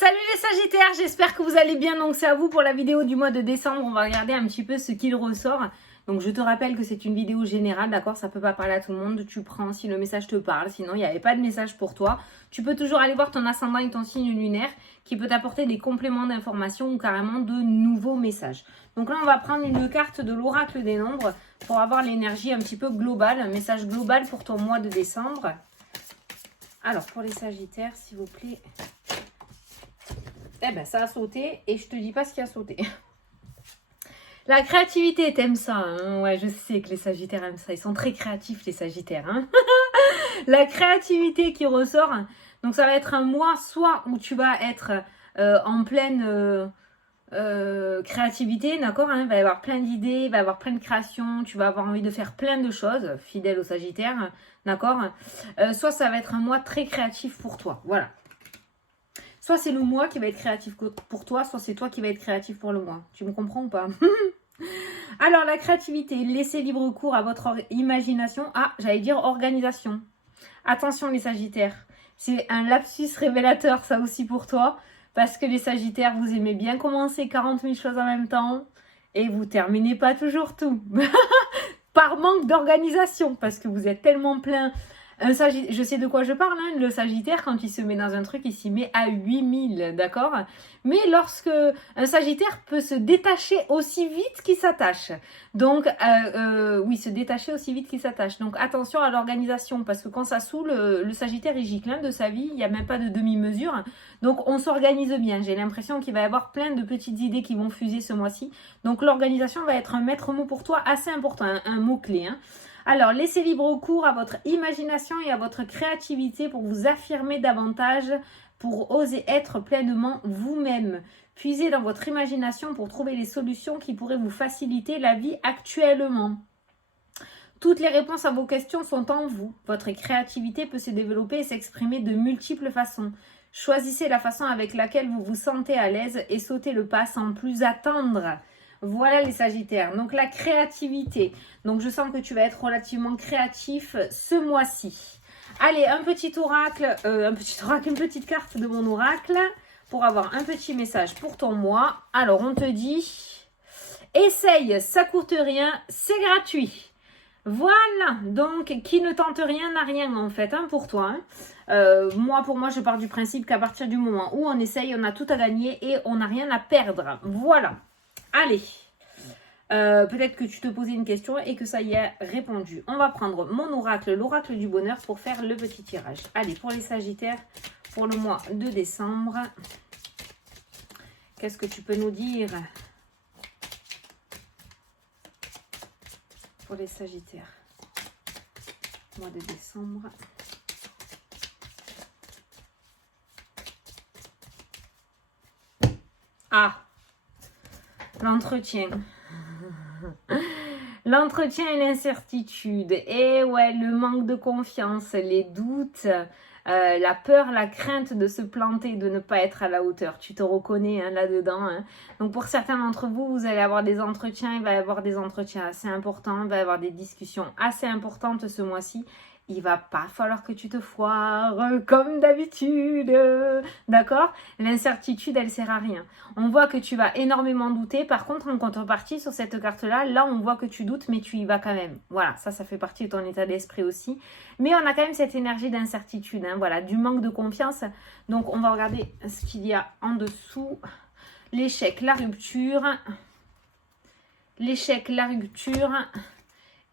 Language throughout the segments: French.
Salut les Sagittaires, j'espère que vous allez bien. Donc c'est à vous pour la vidéo du mois de décembre. On va regarder un petit peu ce qu'il ressort. Donc je te rappelle que c'est une vidéo générale, d'accord? Ça peut pas parler à tout le monde. Tu prends si le message te parle. Sinon, il n'y avait pas de message pour toi. Tu peux toujours aller voir ton ascendant et ton signe lunaire qui peut t'apporter des compléments d'information ou carrément de nouveaux messages. Donc là, on va prendre une carte de l'oracle des nombres pour avoir l'énergie un petit peu globale. Un message global pour ton mois de décembre. Alors, pour les Sagittaires, s'il vous plaît... Eh ben, ça a sauté et je te dis pas ce qui a sauté. La créativité, t'aimes ça, hein? Ouais, je sais que les Sagittaires aiment ça. Ils sont très créatifs, les Sagittaires, hein. La créativité qui ressort. Donc, ça va être un mois, soit où tu vas être en pleine créativité, d'accord, hein? Il va y avoir plein d'idées, il va y avoir plein de créations. Tu vas avoir envie de faire plein de choses, fidèle aux Sagittaires, d'accord. Soit ça va être un mois très créatif pour toi, voilà. Soit c'est le mois qui va être créatif pour toi, soit c'est toi qui va être créatif pour le mois. Tu me comprends ou pas? Alors, la créativité, laissez libre cours à votre imagination. Ah, j'allais dire organisation. Attention les Sagittaires, c'est un lapsus révélateur ça aussi pour toi. Parce que les Sagittaires, vous aimez bien commencer 40 000 choses en même temps. Et vous terminez pas toujours tout. Par manque d'organisation. Parce que vous êtes tellement plein... Je sais de quoi je parle, hein. Le Sagittaire, quand il se met dans un truc, il s'y met à 8000, d'accord? Mais lorsque un Sagittaire peut se détacher aussi vite qu'il s'attache. Donc, oui, se détacher aussi vite qu'il s'attache. Donc, attention à l'organisation, parce que quand ça saoule, le Sagittaire, il gicle hein, de sa vie, il n'y a même pas de demi-mesure. Donc, on s'organise bien. J'ai l'impression qu'il va y avoir plein de petites idées qui vont fuser ce mois-ci. Donc, l'organisation va être un maître mot pour toi assez important, un mot-clé, hein. Alors, laissez libre cours à votre imagination et à votre créativité pour vous affirmer davantage, pour oser être pleinement vous-même. Puisez dans votre imagination pour trouver les solutions qui pourraient vous faciliter la vie actuellement. Toutes les réponses à vos questions sont en vous. Votre créativité peut se développer et s'exprimer de multiples façons. Choisissez la façon avec laquelle vous vous sentez à l'aise et sautez le pas sans plus attendre. Voilà les Sagittaires. Donc la créativité. Donc je sens que tu vas être relativement créatif ce mois-ci. Allez, un petit oracle, une petite carte de mon oracle pour avoir un petit message pour ton mois. Alors on te dit, essaye, ça coûte rien, c'est gratuit. Voilà, donc qui ne tente rien n'a rien en fait hein, pour toi. Hein. Pour moi, je pars du principe qu'à partir du moment où on essaye, on a tout à gagner et on n'a rien à perdre. Voilà. Allez, peut-être que tu te posais une question et que ça y est répondu. On va prendre mon oracle, l'oracle du bonheur pour faire le petit tirage. Allez, pour les Sagittaires, pour le mois de décembre, qu'est-ce que tu peux nous dire pour les Sagittaires, mois de décembre. Ah, l'entretien. L'entretien et l'incertitude. Et ouais, le manque de confiance, les doutes, la peur, la crainte de se planter, de ne pas être à la hauteur. Tu te reconnais hein, là-dedans. Hein. Donc pour certains d'entre vous, vous allez avoir des entretiens. Il va y avoir des entretiens assez importants. Il va y avoir des discussions assez importantes ce mois-ci. Il va pas falloir que tu te foires comme d'habitude, d'accord? L'incertitude, elle sert à rien. On voit que tu vas énormément douter. Par contre, en contrepartie, sur cette carte-là, là, on voit que tu doutes, mais tu y vas quand même. Voilà, ça fait partie de ton état d'esprit aussi. Mais on a quand même cette énergie d'incertitude, hein, voilà, du manque de confiance. Donc, on va regarder ce qu'il y a en dessous. L'échec, la rupture. L'échec, la rupture.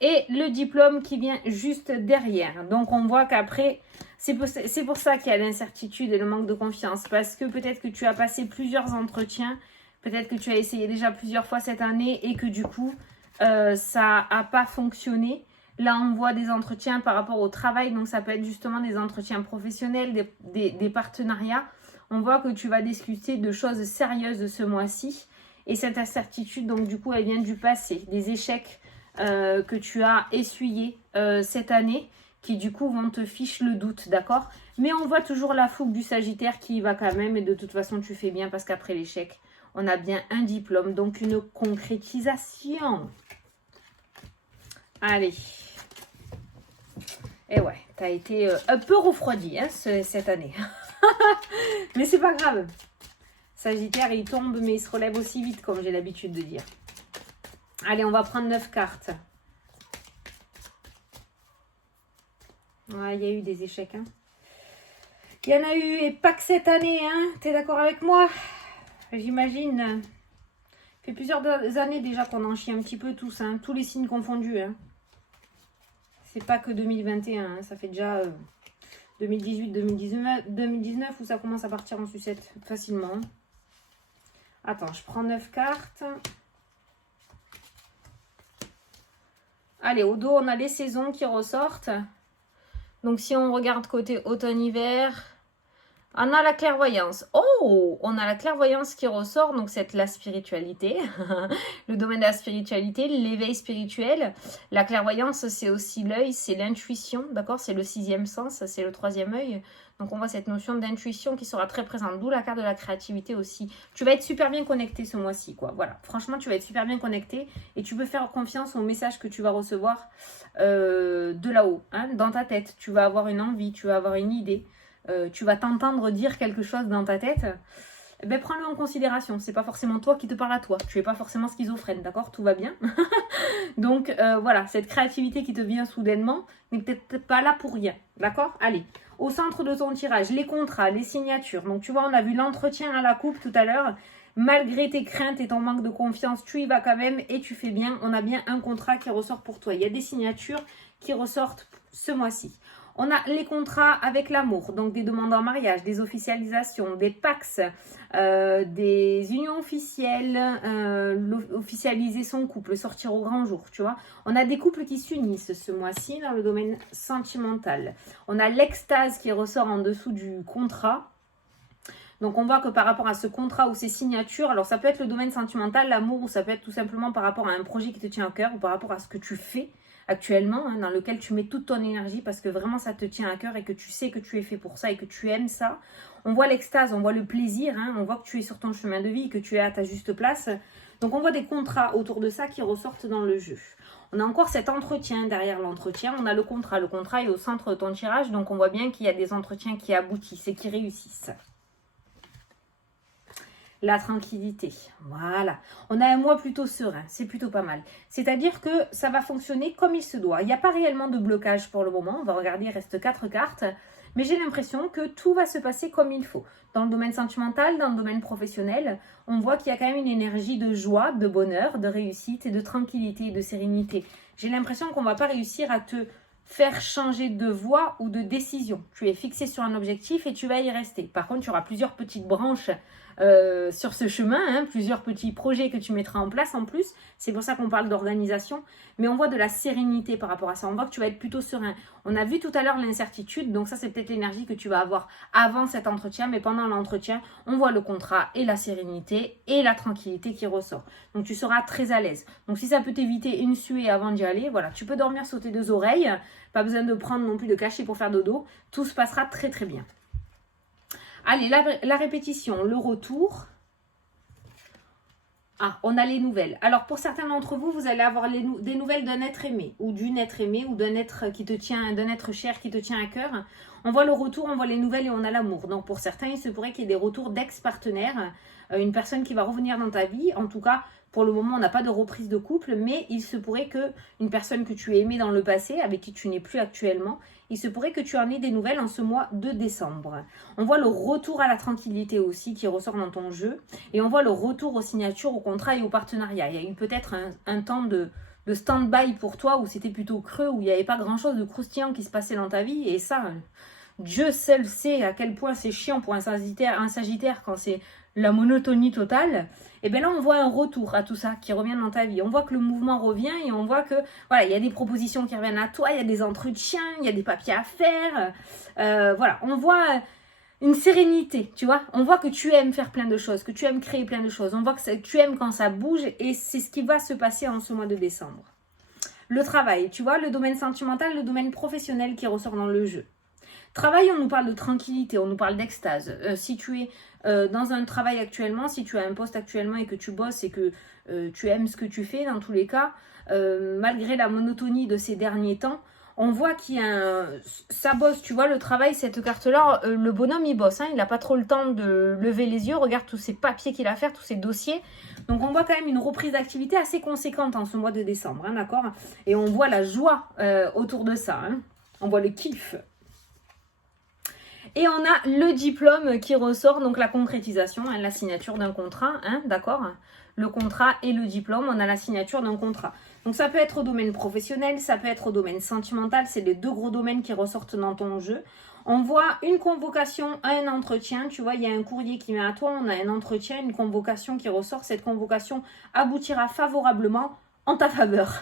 Et le diplôme qui vient juste derrière. Donc, on voit qu'après, c'est pour ça qu'il y a l'incertitude et le manque de confiance. Parce que peut-être que tu as passé plusieurs entretiens. Peut-être que tu as essayé déjà plusieurs fois cette année et que du coup, ça n'a pas fonctionné. Là, on voit des entretiens par rapport au travail. Donc, ça peut être justement des entretiens professionnels, des partenariats. On voit que tu vas discuter de choses sérieuses ce mois-ci. Et cette incertitude, donc du coup, elle vient du passé. Des échecs que tu as essuyé cette année qui du coup vont te ficher le doute, d'accord? Mais on voit toujours la fougue du Sagittaire qui y va quand même et de toute façon tu fais bien parce qu'après l'échec, on a bien un diplôme, donc une concrétisation. Allez. Et ouais, t'as été un peu refroidi hein, cette année. Mais c'est pas grave. Sagittaire, il tombe, mais il se relève aussi vite, comme j'ai l'habitude de dire. Allez, on va prendre 9 cartes. Ouais, il y a eu des échecs. Hein. Il y en a eu, et pas que cette année. Hein. T'es d'accord avec moi? J'imagine. Ça fait plusieurs années déjà qu'on en chie un petit peu tous. Hein. Tous les signes confondus. Hein. C'est pas que 2021. Hein. Ça fait déjà 2018, 2019 où ça commence à partir en sucette facilement. Hein. Attends, je prends 9 cartes. Allez, au dos, on a les saisons qui ressortent. Donc, si on regarde côté automne-hiver, on a la clairvoyance. Oh, on a la clairvoyance qui ressort. Donc, c'est la spiritualité. Le domaine de la spiritualité, l'éveil spirituel. La clairvoyance, c'est aussi l'œil, c'est l'intuition. D'accord? C'est le 6e sens, c'est le 3e œil. Donc, on voit cette notion d'intuition qui sera très présente. D'où la carte de la créativité aussi. Tu vas être super bien connecté ce mois-ci, quoi. Voilà. Franchement, tu vas être super bien connecté et tu peux faire confiance au message que tu vas recevoir de là-haut, hein, dans ta tête. Tu vas avoir une envie, tu vas avoir une idée. Tu vas t'entendre dire quelque chose dans ta tête. Ben, prends-le en considération. C'est pas forcément toi qui te parle à toi. Tu es pas forcément schizophrène, d'accord? Tout va bien. Donc, voilà, cette créativité qui te vient soudainement n'est peut-être pas là pour rien, d'accord? Allez. Au centre de ton tirage, les contrats, les signatures. Donc, tu vois, on a vu l'entretien à la coupe tout à l'heure. Malgré tes craintes et ton manque de confiance, tu y vas quand même et tu fais bien. On a bien un contrat qui ressort pour toi. Il y a des signatures qui ressortent ce mois-ci. On a les contrats avec l'amour, donc des demandes en mariage, des officialisations, des pax, des unions officielles, officialiser son couple, sortir au grand jour, tu vois. On a des couples qui s'unissent ce mois-ci dans le domaine sentimental. On a l'extase qui ressort en dessous du contrat. Donc, on voit que par rapport à ce contrat ou ces signatures, alors ça peut être le domaine sentimental, l'amour, ou ça peut être tout simplement par rapport à un projet qui te tient à cœur ou par rapport à ce que tu fais actuellement, hein, dans lequel tu mets toute ton énergie parce que vraiment ça te tient à cœur et que tu sais que tu es fait pour ça et que tu aimes ça. On voit l'extase, on voit le plaisir, hein, on voit que tu es sur ton chemin de vie, que tu es à ta juste place. Donc, on voit des contrats autour de ça qui ressortent dans le jeu. On a encore cet entretien derrière l'entretien. On a le contrat. Le contrat est au centre de ton tirage. Donc, on voit bien qu'il y a des entretiens qui aboutissent et qui réussissent. La tranquillité, voilà. On a un mois plutôt serein, c'est plutôt pas mal. C'est-à-dire que ça va fonctionner comme il se doit. Il n'y a pas réellement de blocage pour le moment. On va regarder, il reste 4 cartes. Mais j'ai l'impression que tout va se passer comme il faut. Dans le domaine sentimental, dans le domaine professionnel, on voit qu'il y a quand même une énergie de joie, de bonheur, de réussite et de tranquillité et de sérénité. J'ai l'impression qu'on ne va pas réussir à te faire changer de voie ou de décision. Tu es fixé sur un objectif et tu vas y rester. Par contre, tu auras plusieurs petites branches sur ce chemin, hein, plusieurs petits projets que tu mettras en place en plus. C'est pour ça qu'on parle d'organisation. Mais on voit de la sérénité par rapport à ça. On voit que tu vas être plutôt serein. On a vu tout à l'heure l'incertitude. Donc ça, c'est peut-être l'énergie que tu vas avoir avant cet entretien. Mais pendant l'entretien, on voit le contrat et la sérénité et la tranquillité qui ressort. Donc tu seras très à l'aise. Donc si ça peut t'éviter une suée avant d'y aller, voilà, tu peux dormir sur tes 2 oreilles. Pas besoin de prendre non plus de cachet pour faire dodo. Tout se passera très très bien. Allez, la répétition, le retour. Ah, on a les nouvelles. Alors, pour certains d'entre vous, vous allez avoir des nouvelles d'un être aimé ou d'une être aimée ou d'un être qui te tient, d'un être cher qui te tient à cœur. On voit le retour, on voit les nouvelles et on a l'amour. Donc, pour certains, il se pourrait qu'il y ait des retours d'ex-partenaires, une personne qui va revenir dans ta vie. En tout cas, pour le moment, on n'a pas de reprise de couple, mais il se pourrait qu'une personne que tu as aimée dans le passé, avec qui tu n'es plus actuellement, il se pourrait que tu en aies des nouvelles en ce mois de décembre. On voit le retour à la tranquillité aussi qui ressort dans ton jeu. Et on voit le retour aux signatures, au contrat et au partenariat. Il y a eu peut-être un temps de stand-by pour toi où c'était plutôt creux, où il n'y avait pas grand-chose de croustillant qui se passait dans ta vie. Et ça, Dieu seul sait à quel point c'est chiant pour un sagittaire quand c'est la monotonie totale. Et bien là, on voit un retour à tout ça qui revient dans ta vie. On voit que le mouvement revient et on voit que, voilà, il y a des propositions qui reviennent à toi, il y a des entretiens, il y a des papiers à faire. Voilà, on voit une sérénité, tu vois. On voit que tu aimes faire plein de choses, que tu aimes créer plein de choses. On voit que tu aimes quand ça bouge et c'est ce qui va se passer en ce mois de décembre. Le travail, tu vois, le domaine sentimental, le domaine professionnel qui ressort dans le jeu. Travail, on nous parle de tranquillité, on nous parle d'extase. Si tu es dans un travail actuellement, si tu as un poste actuellement et que tu bosses et que tu aimes ce que tu fais, dans tous les cas, malgré la monotonie de ces derniers temps, On voit qu'il y a ça bosse, tu vois, le travail, cette carte-là, le bonhomme, il bosse, hein, il n'a pas trop le temps de lever les yeux. Regarde tous ces papiers qu'il a à faire, tous ces dossiers. Donc, on voit quand même une reprise d'activité assez conséquente en ce mois de décembre, hein, d'accord? Et on voit la joie autour de ça, hein. On voit le kiff. Et on a le diplôme qui ressort, donc la concrétisation, hein, la signature d'un contrat, hein, d'accord? Le contrat et le diplôme, on a la signature d'un contrat. Donc ça peut être au domaine professionnel, ça peut être au domaine sentimental, c'est les deux gros domaines qui ressortent dans ton jeu. On voit une convocation à un entretien, tu vois, il y a un courrier qui vient à toi, on a un entretien, une convocation qui ressort, cette convocation aboutira favorablement en ta faveur.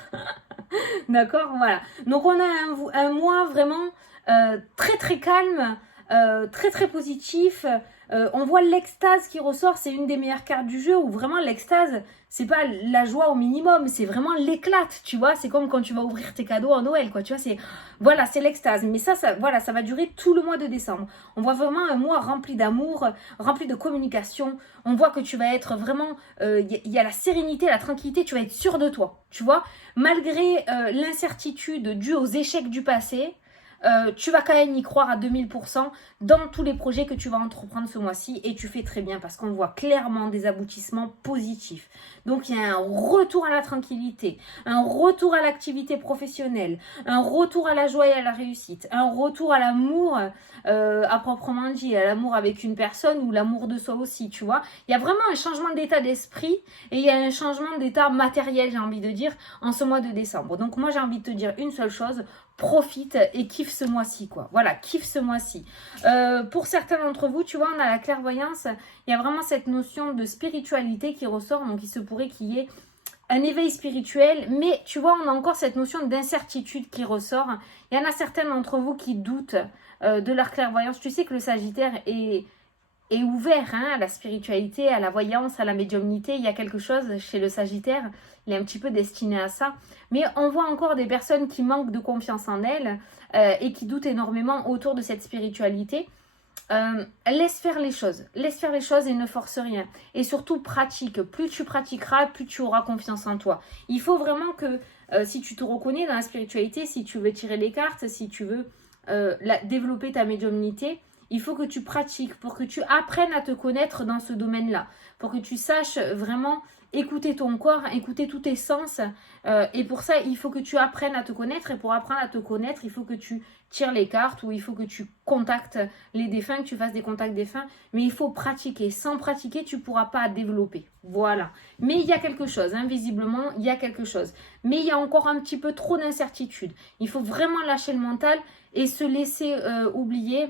D'accord, voilà. Donc on a un mois vraiment très très calme, très très positif. On voit l'extase qui ressort, c'est une des meilleures cartes du jeu où vraiment l'extase, c'est pas la joie au minimum, c'est vraiment l'éclate, tu vois. C'est comme quand tu vas ouvrir tes cadeaux en Noël, quoi. Tu vois, c'est voilà, c'est l'extase. Mais ça, voilà, ça va durer tout le mois de décembre. On voit vraiment un mois rempli d'amour, rempli de communication. On voit que tu vas être vraiment, y a la sérénité, la tranquillité. Tu vas être sûr de toi, tu vois. Malgré l'incertitude due aux échecs du passé. Tu vas quand même y croire à 2000% dans tous les projets que tu vas entreprendre ce mois-ci et tu fais très bien parce qu'on voit clairement des aboutissements positifs. Donc il y a un retour à la tranquillité, un retour à l'activité professionnelle, un retour à la joie et à la réussite, un retour à l'amour à proprement dit, à l'amour avec une personne ou l'amour de soi aussi, tu vois. Il y a vraiment un changement d'état d'esprit et il y a un changement d'état matériel, j'ai envie de dire, en ce mois de décembre. Donc moi j'ai envie de te dire une seule chose, profite et kiffe ce mois-ci, quoi. Voilà, kiffe ce mois-ci. Pour certains d'entre vous, tu vois, on a la clairvoyance, il y a vraiment cette notion de spiritualité qui ressort, donc il se pourrait qu'il y ait un éveil spirituel, mais tu vois, on a encore cette notion d'incertitude qui ressort. Il y en a certains d'entre vous qui doutent de leur clairvoyance. Tu sais que le Sagittaire est ouvert hein, à la spiritualité, à la voyance, à la médiumnité. Il y a quelque chose chez le Sagittaire, il est un petit peu destiné à ça. Mais on voit encore des personnes qui manquent de confiance en elles et qui doutent énormément autour de cette spiritualité. Laisse faire les choses et ne force rien. Et surtout, pratique. Plus tu pratiqueras, plus tu auras confiance en toi. Il faut vraiment que, si tu te reconnais dans la spiritualité, si tu veux tirer les cartes, si tu veux développer ta médiumnité, il faut que tu pratiques pour que tu apprennes à te connaître dans ce domaine-là. Pour que tu saches vraiment écouter ton corps, écouter tous tes sens. Et pour ça, il faut que tu apprennes à te connaître. Et pour apprendre à te connaître, il faut que tu tires les cartes ou il faut que tu contactes les défunts, que tu fasses des contacts défunts. Mais il faut pratiquer. Sans pratiquer, tu ne pourras pas développer. Voilà. Mais il y a quelque chose. Hein, visiblement, il y a quelque chose. Mais il y a encore un petit peu trop d'incertitude. Il faut vraiment lâcher le mental et se laisser oublier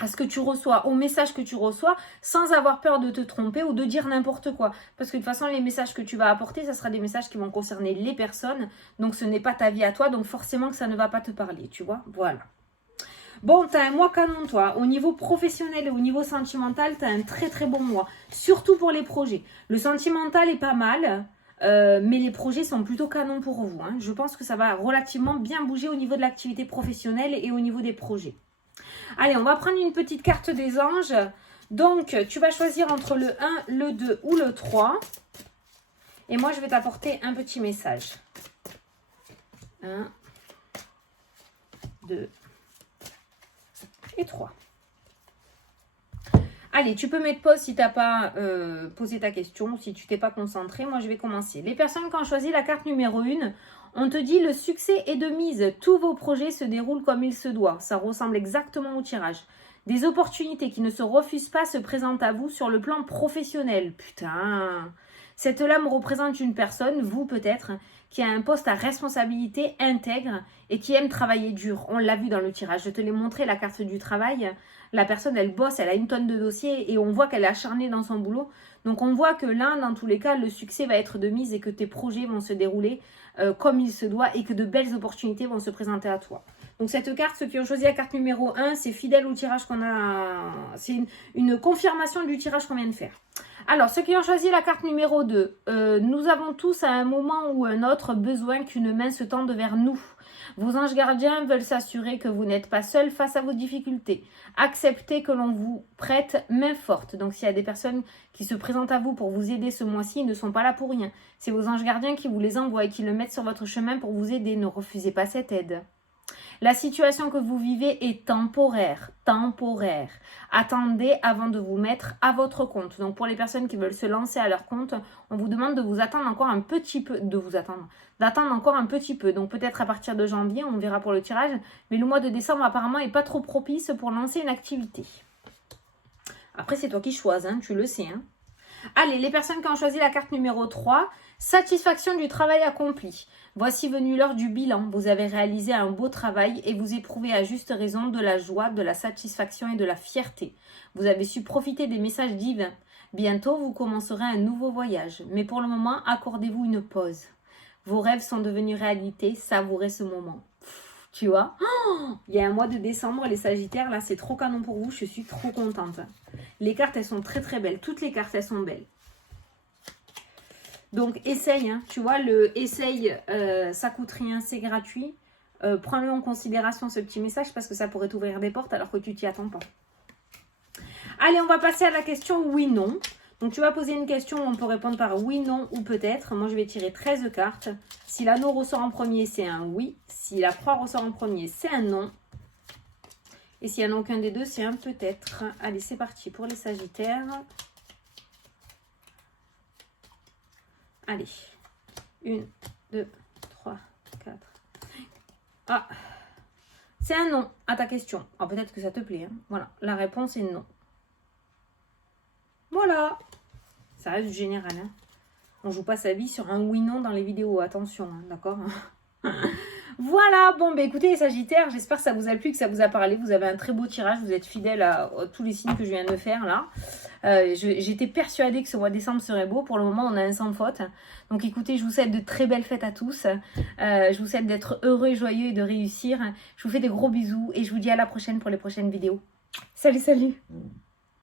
à ce que tu reçois, au message que tu reçois, sans avoir peur de te tromper ou de dire n'importe quoi. Parce que de toute façon, les messages que tu vas apporter, ça sera des messages qui vont concerner les personnes. Donc, ce n'est pas ta vie à toi. Donc, forcément que ça ne va pas te parler, tu vois. Voilà. Bon, tu as un mois canon, toi. Au niveau professionnel et au niveau sentimental, tu as un très, très bon mois. Surtout pour les projets. Le sentimental est pas mal. Mais les projets sont plutôt canons pour vous. Hein. Je pense que ça va relativement bien bouger au niveau de l'activité professionnelle et au niveau des projets. Allez, on va prendre une petite carte des anges. Donc, tu vas choisir entre le 1, le 2 ou le 3. Et moi, je vais t'apporter un petit message. 1, 2 et 3. Allez, tu peux mettre pause si tu n'as pas posé ta question, si tu t'es pas concentré. Moi, je vais commencer. Les personnes qui ont choisi la carte numéro 1, on te dit le succès est de mise. Tous vos projets se déroulent comme il se doit. Ça ressemble exactement au tirage. Des opportunités qui ne se refusent pas se présentent à vous sur le plan professionnel. Putain. Cette lame représente une personne, vous peut-être, qui a un poste à responsabilité intègre et qui aime travailler dur. On l'a vu dans le tirage. Je te l'ai montré, la carte du travail. La personne, elle bosse, elle a une tonne de dossiers et on voit qu'elle est acharnée dans son boulot. Donc, on voit que là, dans tous les cas, le succès va être de mise et que tes projets vont se dérouler comme il se doit et que de belles opportunités vont se présenter à toi. Donc, cette carte, ceux qui ont choisi la carte numéro 1, c'est fidèle au tirage qu'on a. C'est une confirmation du tirage qu'on vient de faire. Alors, ceux qui ont choisi la carte numéro 2, nous avons tous à un moment ou un autre besoin qu'une main se tende vers nous. Vos anges gardiens veulent s'assurer que vous n'êtes pas seul face à vos difficultés. Acceptez que l'on vous prête main forte. Donc, s'il y a des personnes qui se présentent à vous pour vous aider ce mois-ci, ils ne sont pas là pour rien. C'est vos anges gardiens qui vous les envoient et qui le mettent sur votre chemin pour vous aider. Ne refusez pas cette aide. La situation que vous vivez est temporaire, temporaire. Attendez avant de vous mettre à votre compte. Donc pour les personnes qui veulent se lancer à leur compte, on vous demande de vous attendre encore un petit peu, d'attendre encore un petit peu. Donc peut-être à partir de janvier, on verra pour le tirage, mais le mois de décembre apparemment est pas trop propice pour lancer une activité. Après c'est toi qui choisis, hein, tu le sais. Hein. Allez, les personnes qui ont choisi la carte numéro 3, satisfaction du travail accompli. Voici venue l'heure du bilan. Vous avez réalisé un beau travail et vous éprouvez à juste raison de la joie, de la satisfaction et de la fierté. Vous avez su profiter des messages divins. Bientôt, vous commencerez un nouveau voyage. Mais pour le moment, accordez-vous une pause. Vos rêves sont devenus réalité. Savourez ce moment. Tu vois, il y a un mois de décembre, les Sagittaires, là, c'est trop canon pour vous. Je suis trop contente. Les cartes, elles sont très, très belles. Toutes les cartes, elles sont belles. Donc, essaye. Hein. Tu vois, le essaye, ça coûte rien, c'est gratuit. Prends-le en considération, ce petit message, parce que ça pourrait t'ouvrir des portes alors que tu t'y attends pas. Allez, on va passer à la question oui-non. Donc, tu vas poser une question où on peut répondre par oui, non ou peut-être. Moi, je vais tirer 13 cartes. Si l'anneau ressort en premier, c'est un oui. Si la croix ressort en premier, c'est un non. Et s'il n'y en a aucun des deux, c'est un peut-être. Allez, c'est parti pour les Sagittaires. Allez. 1, 2, 3, 4, 5. Ah, c'est un non à ta question. Ah, peut-être que ça te plaît. Hein. Voilà, la réponse est non. Voilà. Ça reste du général. Hein. On joue pas sa vie sur un oui-non dans les vidéos. Attention, hein, d'accord. Voilà, bon, bah écoutez les Sagittaires, j'espère que ça vous a plu, que ça vous a parlé. Vous avez un très beau tirage, vous êtes fidèles à tous les signes que je viens de faire là. J'étais persuadée que ce mois de décembre serait beau. Pour le moment, on a un sans faute. Donc écoutez, je vous souhaite de très belles fêtes à tous. Je vous souhaite d'être heureux et joyeux et de réussir. Je vous fais des gros bisous et je vous dis à la prochaine pour les prochaines vidéos. Salut, salut!